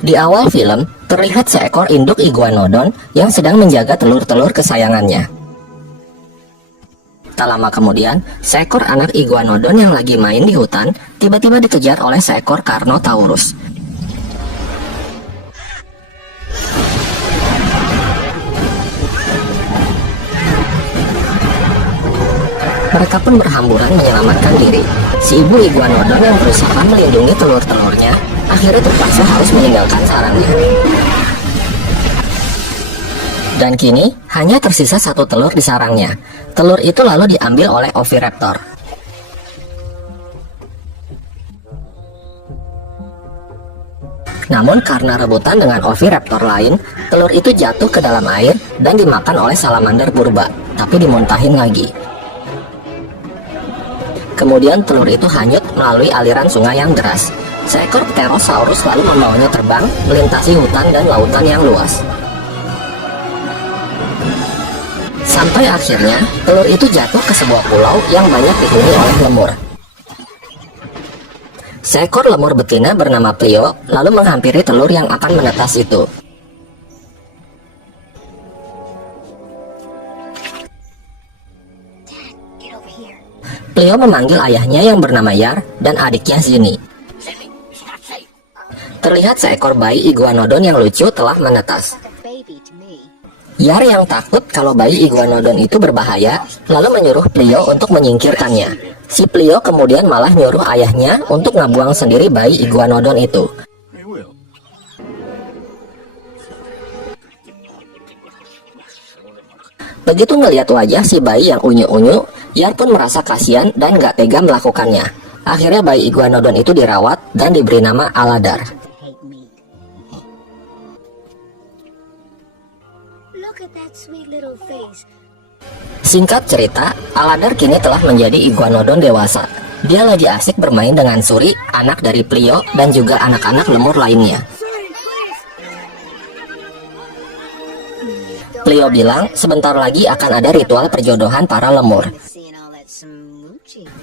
Di awal film, terlihat seekor induk iguanodon yang sedang menjaga telur-telur kesayangannya. Tak lama kemudian, seekor anak iguanodon yang lagi main di hutan tiba-tiba dikejar oleh seekor Carnotaurus. Mereka pun berhamburan menyelamatkan diri. Si ibu iguanodon yang berusaha melindungi telur-telurnya akhirnya terpaksa harus meninggalkan sarangnya. Dan kini hanya tersisa satu telur di sarangnya. Telur itu lalu diambil oleh oviraptor. Namun karena rebutan dengan oviraptor lain, telur itu jatuh ke dalam air dan dimakan oleh salamander purba, tapi dimuntahin lagi. Kemudian telur itu hanyut melalui aliran sungai yang deras. Seekor pterosaurus lalu membawanya terbang melintasi hutan dan lautan yang luas. Sampai akhirnya telur itu jatuh ke sebuah pulau yang banyak dihuni oleh lemur. Seekor lemur betina bernama Plio lalu menghampiri telur yang akan menetas itu. Plio memanggil ayahnya yang bernama Yar dan adiknya Zini. Terlihat seekor bayi iguanodon yang lucu telah menetas. Yar yang takut kalau bayi iguanodon itu berbahaya, lalu menyuruh Plio untuk menyingkirkannya. Si Plio kemudian malah nyuruh ayahnya untuk ngebuang sendiri bayi iguanodon itu. Begitu ngeliat wajah si bayi yang unyu-unyu, Yar pun merasa kasihan dan gak tega melakukannya. Akhirnya bayi iguanodon itu dirawat dan diberi nama Aladar. Singkat cerita, Aladar kini telah menjadi iguanodon dewasa. Dia lagi asik bermain dengan Suri, anak dari Plio, dan juga anak-anak lemur lainnya. Plio bilang sebentar lagi akan ada ritual perjodohan para lemur.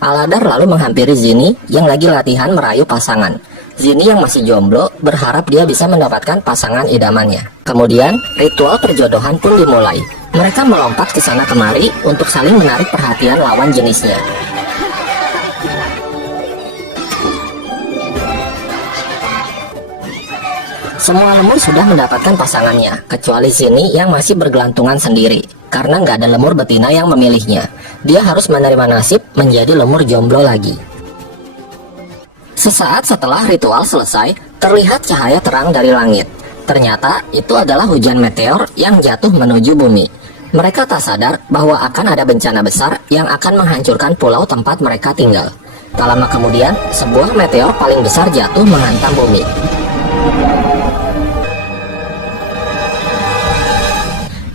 Aladar lalu menghampiri Zini yang lagi latihan merayu pasangan. Zini yang masih jomblo berharap dia bisa mendapatkan pasangan idamannya. Kemudian ritual perjodohan pun dimulai. Mereka melompat ke sana kemari untuk saling menarik perhatian lawan jenisnya. Semua lemur sudah mendapatkan pasangannya, kecuali Zini yang masih bergelantungan sendiri, karena nggak ada lemur betina yang memilihnya. Dia harus menerima nasib menjadi lemur jomblo lagi. Sesaat setelah ritual selesai, terlihat cahaya terang dari langit. Ternyata itu adalah hujan meteor yang jatuh menuju bumi. Mereka tak sadar bahwa akan ada bencana besar yang akan menghancurkan pulau tempat mereka tinggal. Tak lama kemudian, sebuah meteor paling besar jatuh menghantam bumi.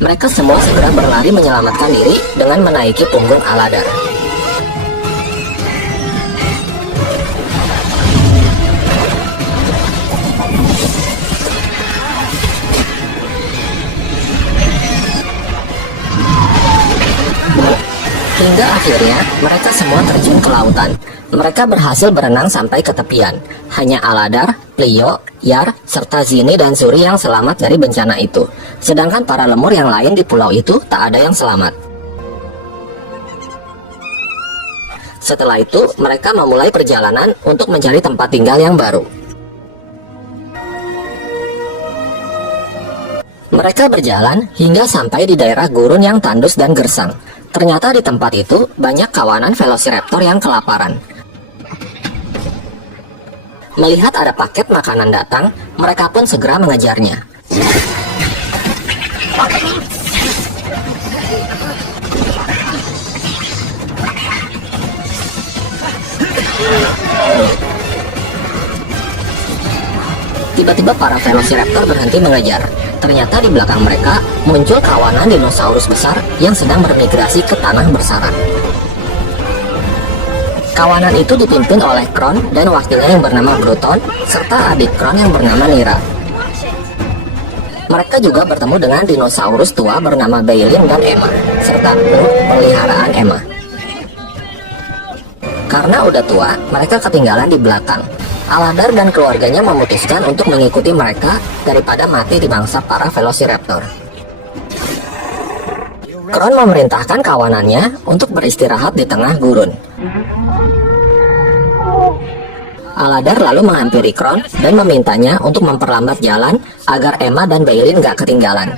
Mereka semua segera berlari menyelamatkan diri dengan menaiki punggung Aladar. Hingga akhirnya mereka semua terjun ke lautan. Mereka berhasil berenang sampai ke tepian. Hanya Aladar, Plio, Yar, serta Zini dan Suri yang selamat dari bencana itu. Sedangkan para lemur yang lain di pulau itu tak ada yang selamat. Setelah itu, mereka memulai perjalanan untuk mencari tempat tinggal yang baru. Mereka berjalan hingga sampai di daerah gurun yang tandus dan gersang. Ternyata di tempat itu banyak kawanan velociraptor yang kelaparan. Melihat ada paket makanan datang, mereka pun segera mengejarnya. Tiba-tiba para velociraptor berhenti mengejar. Ternyata di belakang mereka muncul kawanan dinosaurus besar yang sedang bermigrasi ke tanah bersarang. Kawanan itu dipimpin oleh Kron dan wakilnya yang bernama Bruton, serta adik Kron yang bernama Nira. Mereka juga bertemu dengan dinosaurus tua bernama Bailin dan Emma, serta Groot peliharaan Emma. Karena udah tua, mereka ketinggalan di belakang. Aladar dan keluarganya memutuskan untuk mengikuti mereka daripada mati di bangsa para Velociraptor. Kron memerintahkan kawanannya untuk beristirahat di tengah gurun. Aladar lalu menghampiri Kron dan memintanya untuk memperlambat jalan agar Emma dan Bailyn gak ketinggalan.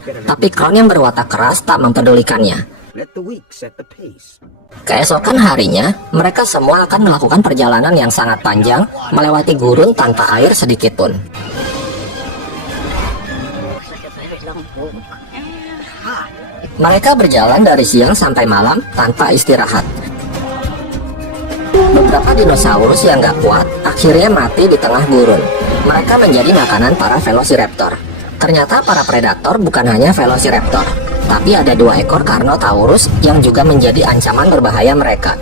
Tapi Kron yang berwatak keras tak mempedulikannya. Keesokan harinya, mereka semua akan melakukan perjalanan yang sangat panjang melewati gurun tanpa air sedikit pun. Mereka berjalan dari siang sampai malam tanpa istirahat. Beberapa dinosaurus yang gak kuat akhirnya mati di tengah gurun. Mereka menjadi makanan para Velociraptor. Ternyata para predator bukan hanya Velociraptor, tapi ada 2 ekor Carnotaurus yang juga menjadi ancaman berbahaya mereka.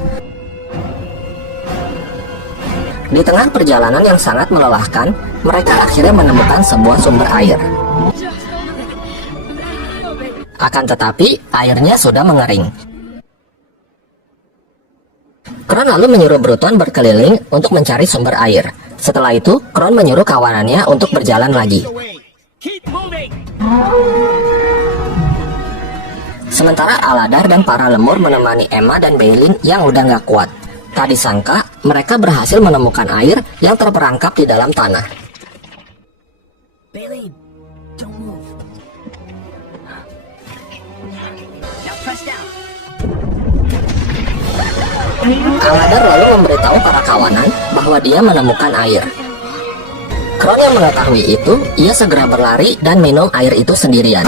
Di tengah perjalanan yang sangat melelahkan, mereka akhirnya menemukan sebuah sumber air. Akan tetapi, airnya sudah mengering. Kron lalu menyuruh Bruton berkeliling untuk mencari sumber air. Setelah itu, Kron menyuruh kawanannya untuk berjalan lagi. Sementara Aladar dan para lemur menemani Emma dan Bailyn yang udah gak kuat. Tak disangka, mereka berhasil menemukan air yang terperangkap di dalam tanah. Bailyn, don't move. Now press down. Aladar lalu memberitahu para kawanan bahwa dia menemukan air. Kron yang mengetahui itu, ia segera berlari dan minum air itu sendirian.